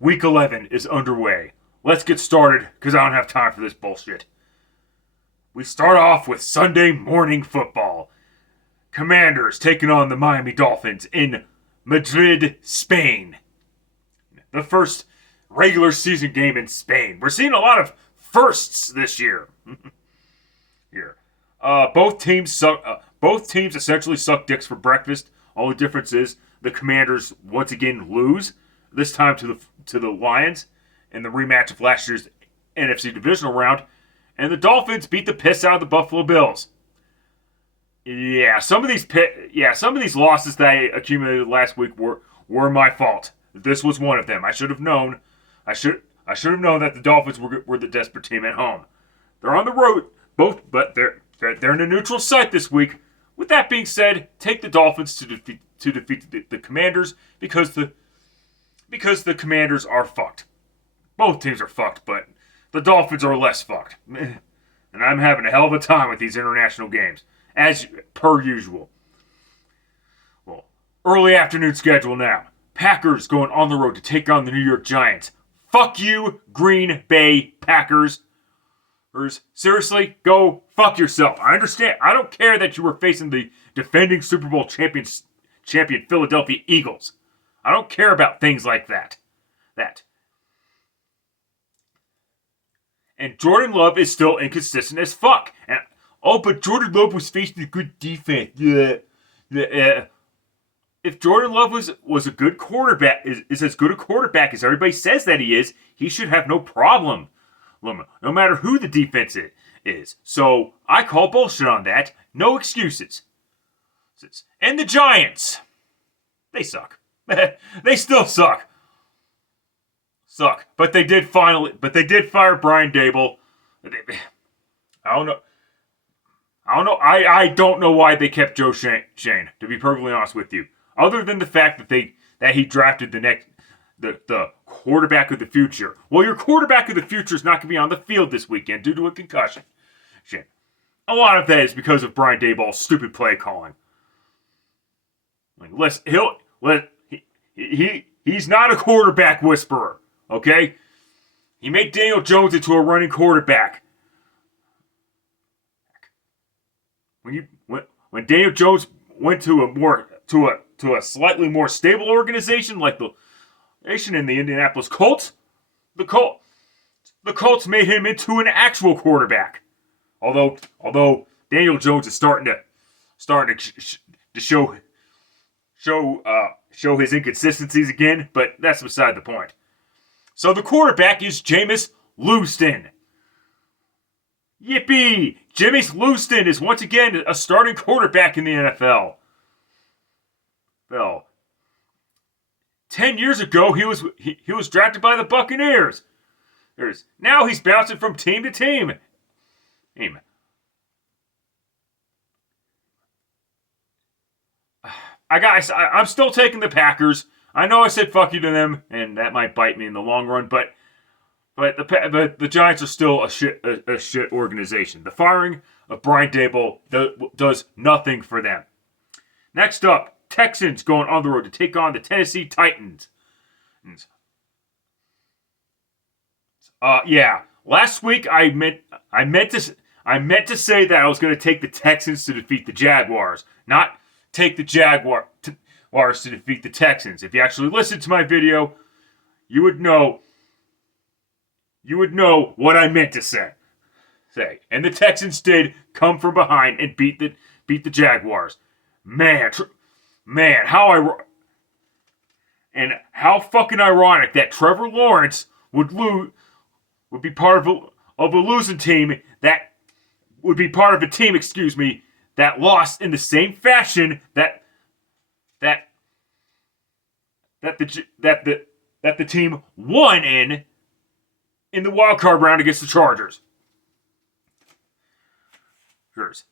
Week 11 is underway. Let's get started, because I don't have time for this bullshit. We start off with Sunday morning football. Commanders taking on the Miami Dolphins in Madrid, Spain. The first regular season game in Spain. We're seeing a lot of firsts this year. Here, both teams suck. Both teams essentially suck dicks for breakfast. Only difference is the Commanders once again lose. This time to the Lions in the rematch of last year's NFC divisional round, and the Dolphins beat the piss out of the Buffalo Bills. Some of these losses that I accumulated last week were my fault. This was one of them. I should have known. I should have known that the Dolphins were the desperate team at home. They're on the road, but they're in a neutral site this week. With that being said, take the Dolphins to defeat the Commanders because the Commanders are fucked. Both teams are fucked, but the Dolphins are less fucked. And I'm having a hell of a time with these international games, as per usual. Well, early afternoon schedule now. Packers going on the road to take on the New York Giants. Fuck you, Green Bay Packers. Seriously, go fuck yourself. I understand. I don't care that you were facing the defending Super Bowl champion Philadelphia Eagles. I don't care about things like that. And Jordan Love is still inconsistent as fuck. But Jordan Love was facing a good defense. If Jordan Love was a good quarterback, is as good a quarterback as everybody says that he is, he should have no problem. No matter who the defense is. So I call bullshit on that. No excuses. And the Giants. They suck. They still suck. But they did fire Brian Daboll. I don't know. I don't know why they kept Joe Shane, to be perfectly honest with you. Other than the fact that he drafted the quarterback of the future. Well, your quarterback of the future is not going to be on the field this weekend due to a concussion. Shit. A lot of that is because of Brian Daboll's stupid play calling. He's not a quarterback whisperer, okay? He made Daniel Jones into a running quarterback. When Daniel Jones went to a slightly more stable organization like the nation in the Indianapolis Colts, the Colts made him into an actual quarterback. Although Daniel Jones is starting to show his inconsistencies again, but that's beside the point. So the quarterback is Jameis Winston. Yippee! Jameis Winston is once again a starting quarterback in the NFL. Well, 10 years ago, he was drafted by the Buccaneers. Now he's bouncing from team to team. I'm still taking the Packers. I know I said fuck you to them, and that might bite me in the long run, but the Giants are still a shit organization. The firing of Brian Daboll does nothing for them. Next up, Texans going on the road to take on the Tennessee Titans. Last week I meant to say that I was going to take the Texans to defeat the Jaguars, not take the Jaguars to defeat the Texans. If you actually listened to my video, you would know what I meant to say. And the Texans did come from behind and beat the Jaguars. How fucking ironic that Trevor Lawrence would be part of a losing team that would be part of a team, that lost in the same fashion that the team won in the wild card round against the Chargers.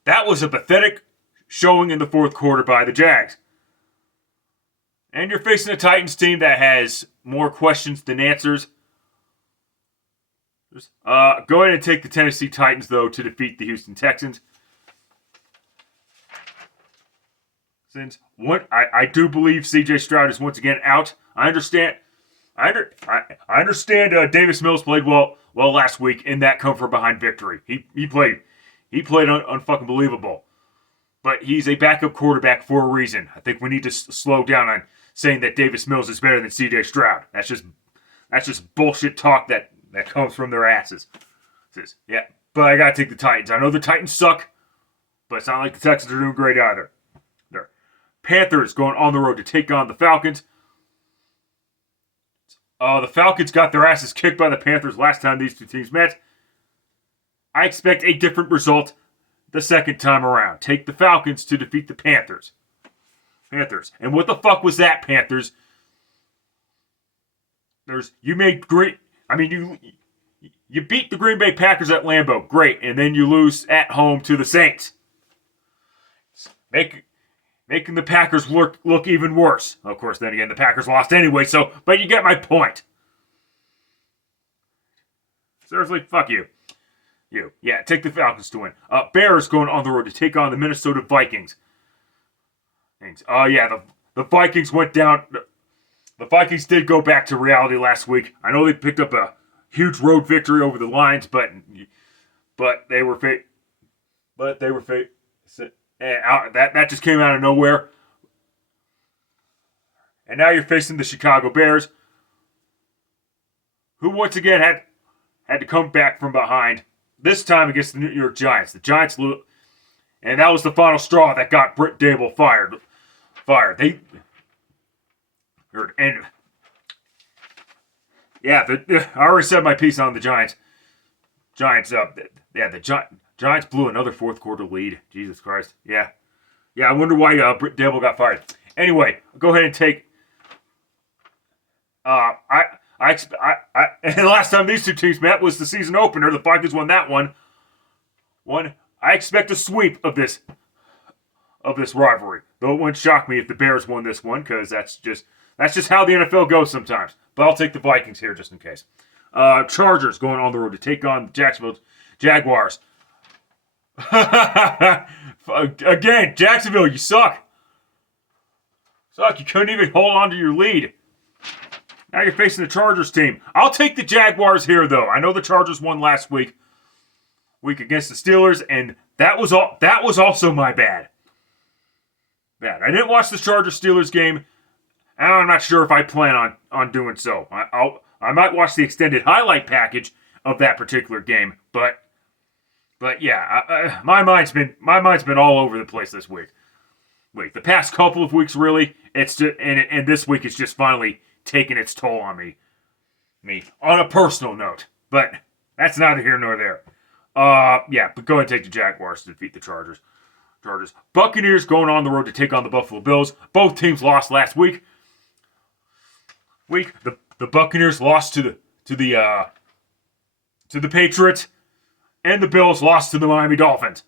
That was a pathetic showing in the fourth quarter by the Jags. And you're facing a Titans team that has more questions than answers. Go ahead and take the Tennessee Titans, though, to defeat the Houston Texans. Since I do believe C.J. Stroud is once again out. I understand I understand Davis Mills played well last week in that come from behind victory. He played unfucking believable. But he's a backup quarterback for a reason. I think we need to slow down on saying that Davis Mills is better than C.J. Stroud. That's just bullshit talk that comes from their asses. Yeah, but I gotta take the Titans. I know the Titans suck, but it's not like the Texans are doing great either. They're Panthers going on the road to take on the Falcons. The Falcons got their asses kicked by the Panthers last time these two teams met. I expect a different result the second time around. Take the Falcons to defeat the Panthers. And what the fuck was that, Panthers? You beat the Green Bay Packers at Lambeau. Great. And then you lose at home to the Saints. Making the Packers look even worse. Of course, then again, the Packers lost anyway, but you get my point. Seriously, fuck you. Yeah, take the Falcons to win. Bears going on the road to take on the Minnesota Vikings. The Vikings went down. The Vikings did go back to reality last week. I know they picked up a huge road victory over the Lions, but they were that just came out of nowhere. And now you're facing the Chicago Bears, who once again had to come back from behind. This time against the New York Giants. The Giants, and that was the final straw that got Britt Dable fired. I already said my piece on the Giants. The Giants blew another fourth quarter lead. Jesus Christ. Yeah. I wonder why Britt Dable got fired. Anyway, go ahead and take. And the last time these two teams met was the season opener. The Vikings won that one. I expect a sweep of this rivalry. Though it wouldn't shock me if the Bears won this one, because that's just how the NFL goes sometimes. But I'll take the Vikings here just in case. Chargers going on the road to take on the Jacksonville Jaguars. Again, Jacksonville, you suck. You couldn't even hold on to your lead. Now you're facing the Chargers team. I'll take the Jaguars here, though. I know the Chargers won last week against the Steelers, and that was also my bad. I didn't watch the Chargers-Steelers game, and I'm not sure if I plan on doing so. I might watch the extended highlight package of that particular game, but yeah, my mind's been all over the place this week. The past couple of weeks, really, it's just, and this week it's just finally taking its toll on me on a personal note. But that's neither here nor there. But go ahead and take the Jaguars to defeat the Chargers. Buccaneers going on the road to take on the Buffalo Bills. Both teams lost last week. The Buccaneers lost to the Patriots, and the Bills lost to the Miami Dolphins.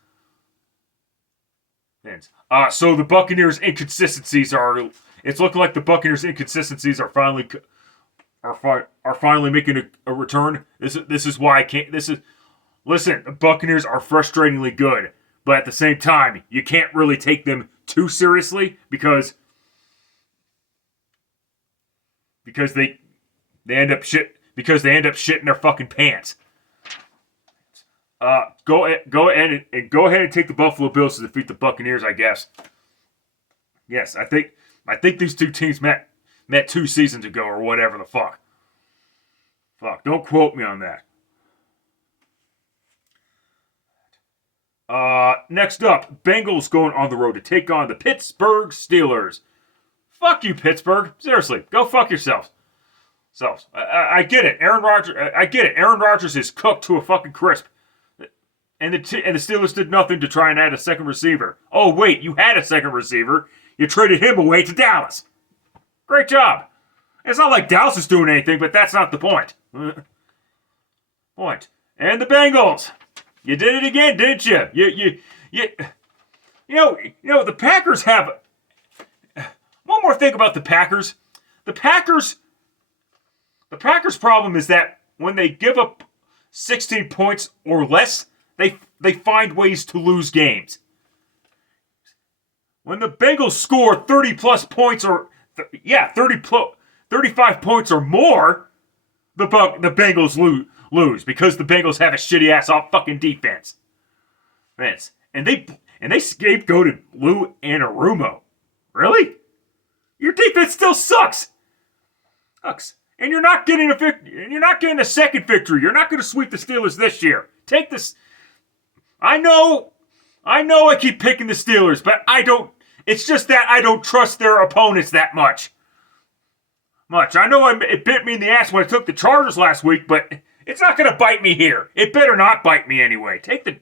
So the Buccaneers' inconsistencies are. It's looking like the Buccaneers' inconsistencies are finally making a return. This is why I can't. Listen, the Buccaneers are frustratingly good, but at the same time, you can't really take them too seriously because they end up shitting their fucking pants. Go ahead and take the Buffalo Bills to defeat the Buccaneers, I guess. Yes, I think these two teams met 2 seasons ago or whatever the fuck. Don't quote me on that. Next up, Bengals going on the road to take on the Pittsburgh Steelers. Fuck you, Pittsburgh. Seriously, go fuck yourselves. I get it. Aaron Rodgers is cooked to a fucking crisp. And the Steelers did nothing to try and add a second receiver. Oh, wait, you had a second receiver. You traded him away to Dallas. Great job. It's not like Dallas is doing anything, but that's not the point. And the Bengals. You did it again, didn't you? You know, the Packers have... One more thing about the Packers. The Packers' problem is that when they give up 16 points or less, they find ways to lose games. When the Bengals score 30 plus points 30 35 points or more, the Bengals lose because the Bengals have a shitty ass off fucking defense. And they scapegoated Lou Anarumo. Really? Your defense still sucks. And you're not getting a second victory. You're not going to sweep the Steelers this year. Take this. I know I keep picking the Steelers, but I don't. It's just that I don't trust their opponents that much. I know it bit me in the ass when I took the Chargers last week, but it's not going to bite me here. It better not bite me anyway. Take the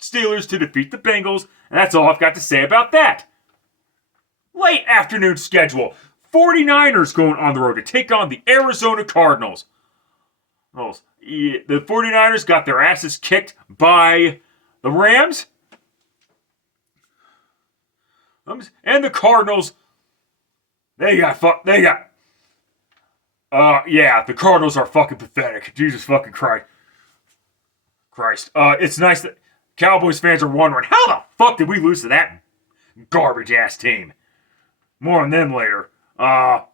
Steelers to defeat the Bengals, and that's all I've got to say about that. Late afternoon schedule. 49ers going on the road to take on the Arizona Cardinals. The 49ers got their asses kicked by the Rams. And the Cardinals, the Cardinals are fucking pathetic. Jesus fucking Christ. It's nice that Cowboys fans are wondering, how the fuck did we lose to that garbage ass team? More on them later. The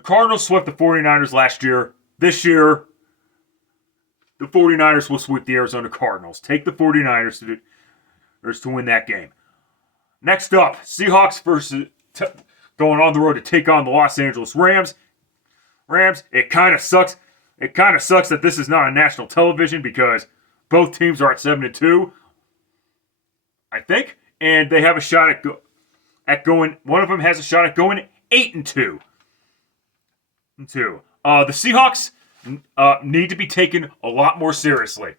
Cardinals swept the 49ers last year. This year, the 49ers will sweep the Arizona Cardinals. Take the 49ers to win that game. Next up, Seahawks going on the road to take on the Los Angeles Rams. It kind of sucks. It kind of sucks that this is not on national television because both teams are at 7-2, I think, and they have a shot at going. One of them has a shot at going 8-2. The Seahawks need to be taken a lot more seriously.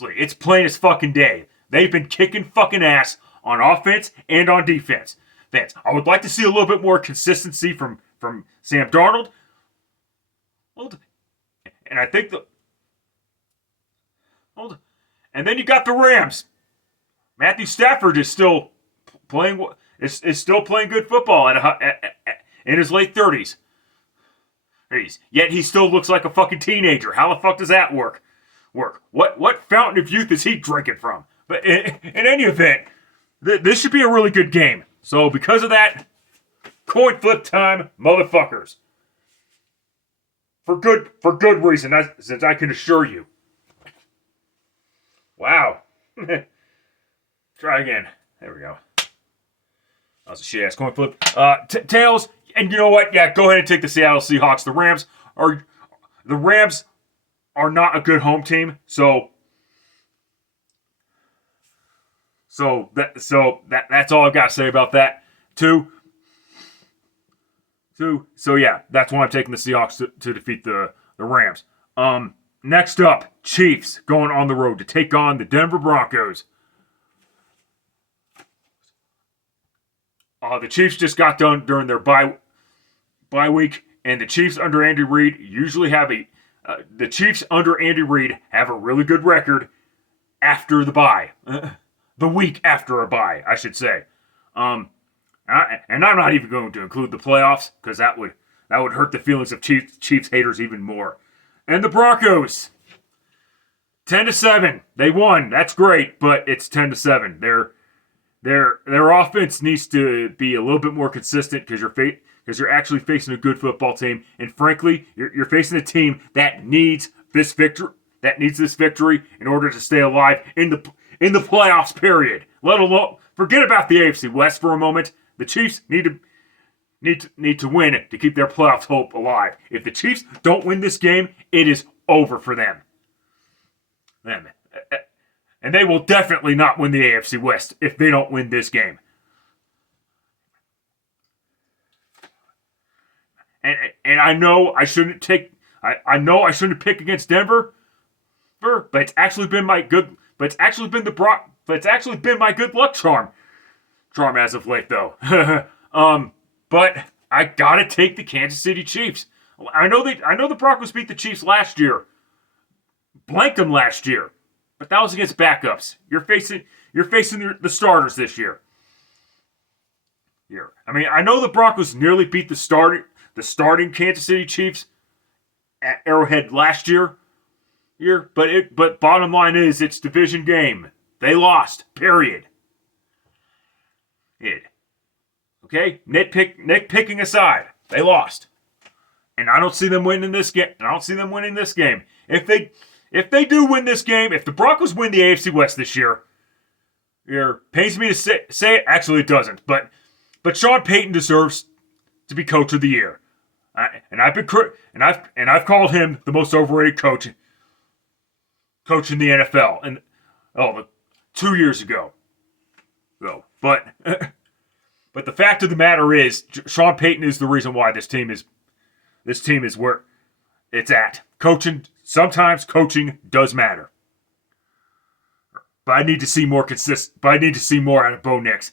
It's plain as fucking day. They've been kicking fucking ass on offense and on defense. I would like to see a little bit more consistency from Sam Darnold. And I think and then you got the Rams. Matthew Stafford is still playing good football in his late 30s. Yet he still looks like a fucking teenager. How the fuck does that work? What fountain of youth is he drinking from? But in any event, this should be a really good game. So because of that, coin flip time, motherfuckers. For good reason, since I can assure you. Wow. Try again. There we go. That was a shit ass coin flip. Tails. And you know what? Yeah, go ahead and take the Seattle Seahawks. The Rams are not a good home team, so that's all I've got to say about that. So yeah, that's why I'm taking the Seahawks to defeat the Rams. Next up, Chiefs going on the road to take on the Denver Broncos. The Chiefs just got done during their bye week, and the Chiefs under Andy Reid have a really good record after the bye, the week after a bye, I should say. And I'm not even going to include the playoffs because that would hurt the feelings of Chiefs haters even more. And the Broncos, 10-7, they won. That's great, but it's 10-7. Their offense needs to be a little bit more consistent because you're actually facing a good football team, and frankly, you're facing a team that needs this victory in order to stay alive in the playoffs. Period. Let alone forget about the AFC West for a moment. The Chiefs need to win to keep their playoff hope alive. If the Chiefs don't win this game, it is over for them. And they will definitely not win the AFC West if they don't win this game. And I know I shouldn't pick against Denver, but it's actually been my good luck charm as of late though. But I gotta take the Kansas City Chiefs. I know the Broncos beat the Chiefs last year, blanked them last year, but that was against backups. You're facing the starters this year. I mean, I know the Broncos nearly beat the starting Kansas City Chiefs at Arrowhead last year, but bottom line is it's division game. They lost. Period. Okay, nitpicking aside, they lost, and I don't see them winning this game. If they do win this game, if the Broncos win the AFC West this year, it pains me to say it. Actually, it doesn't. But Sean Payton deserves to be Coach of the Year, I've called him the most overrated coach in the NFL, and 2 years ago. So, but the fact of the matter is, Sean Payton is the reason why this team is where it's at. Sometimes coaching does matter. But I need to see more out of Bo Nix.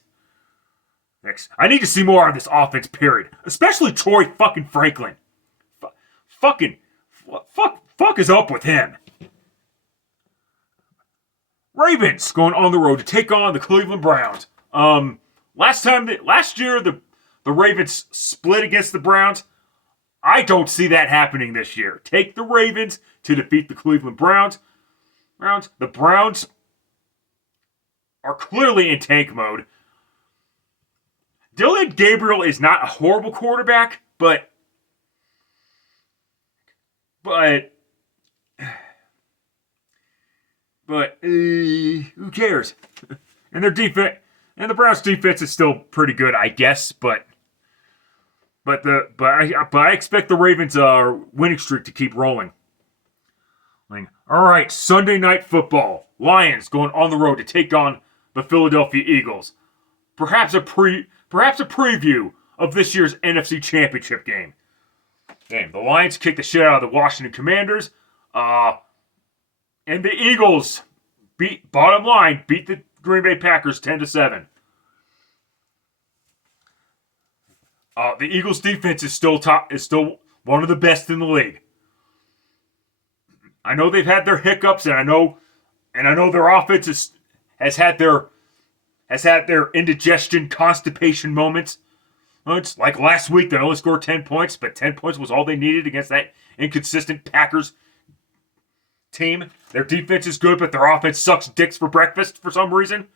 I need to see more out of this offense, period. Especially Troy fucking Franklin. Fuck is up with him. Ravens going on the road to take on the Cleveland Browns. Last year the Ravens split against the Browns. I don't see that happening this year. Take the Ravens to defeat the Cleveland Browns. The Browns are clearly in tank mode. Dillon Gabriel is not a horrible quarterback, but who cares? And their defense, and the Browns' defense is still pretty good, I guess. But I expect the Ravens' winning streak to keep rolling. All right, Sunday Night Football. Lions going on the road to take on the Philadelphia Eagles. Perhaps a preview of this year's NFC Championship game. The Lions kicked the shit out of the Washington Commanders. And the Eagles beat the Green Bay Packers 10-7. The Eagles defense is still one of the best in the league. I know they've had their hiccups, and I know their offense has had their indigestion, constipation moments. It's like last week, they only scored 10 points, but 10 points was all they needed against that inconsistent Packers team. Their defense is good, but their offense sucks dicks for breakfast for some reason.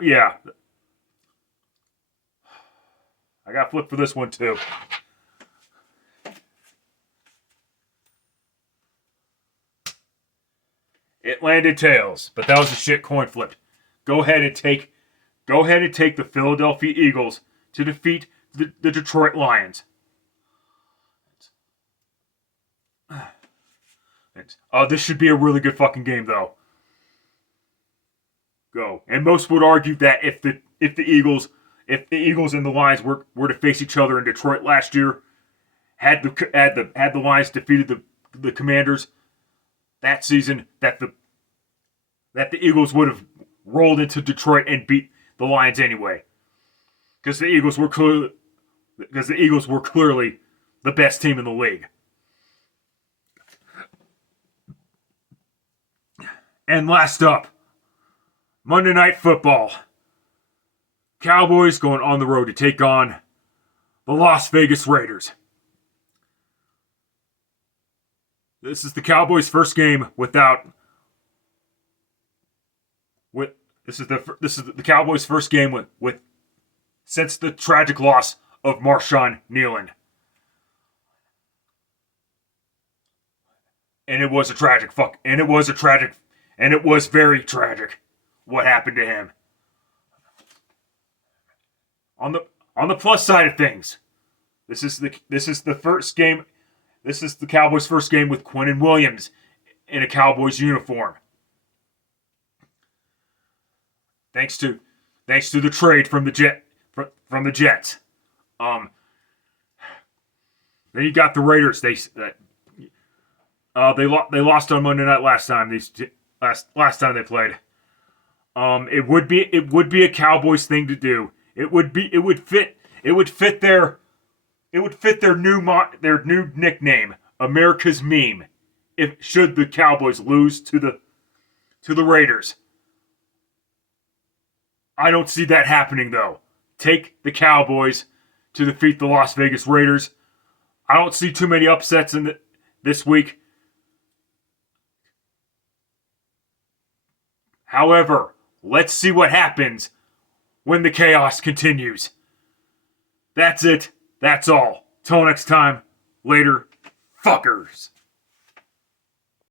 Yeah. I got flipped for this one, too. It landed tails, but that was a shit coin flip. Go ahead and take the Philadelphia Eagles to defeat the Detroit Lions. This should be a really good fucking game, though. Go. And most would argue that if the Eagles and the Lions were to face each other in Detroit last year, had the Lions defeated the Commanders that season, that the Eagles would have rolled into Detroit and beat the Lions anyway, because the Eagles were clearly the best team in the league. And last up, Monday Night Football. Cowboys going on the road to take on the Las Vegas Raiders. This is the Cowboys' first game This is the Cowboys' first game with since the tragic loss of Marshawn Kneeland. And it was very tragic what happened to him. On the plus side of things, this is the first game. This is the Cowboys' first game with Quinnen Williams in a Cowboys uniform. Thanks to the trade from the Jets. Then you got the Raiders. They lost on Monday night last time. Last time they played. It would be a Cowboys thing to do. It would fit their new nickname, America's Meme. Should the Cowboys lose to the Raiders. I don't see that happening, though. Take the Cowboys to defeat the Las Vegas Raiders. I don't see too many upsets this week. However, let's see what happens when the chaos continues. That's it. That's all. Till next time. Later, fuckers.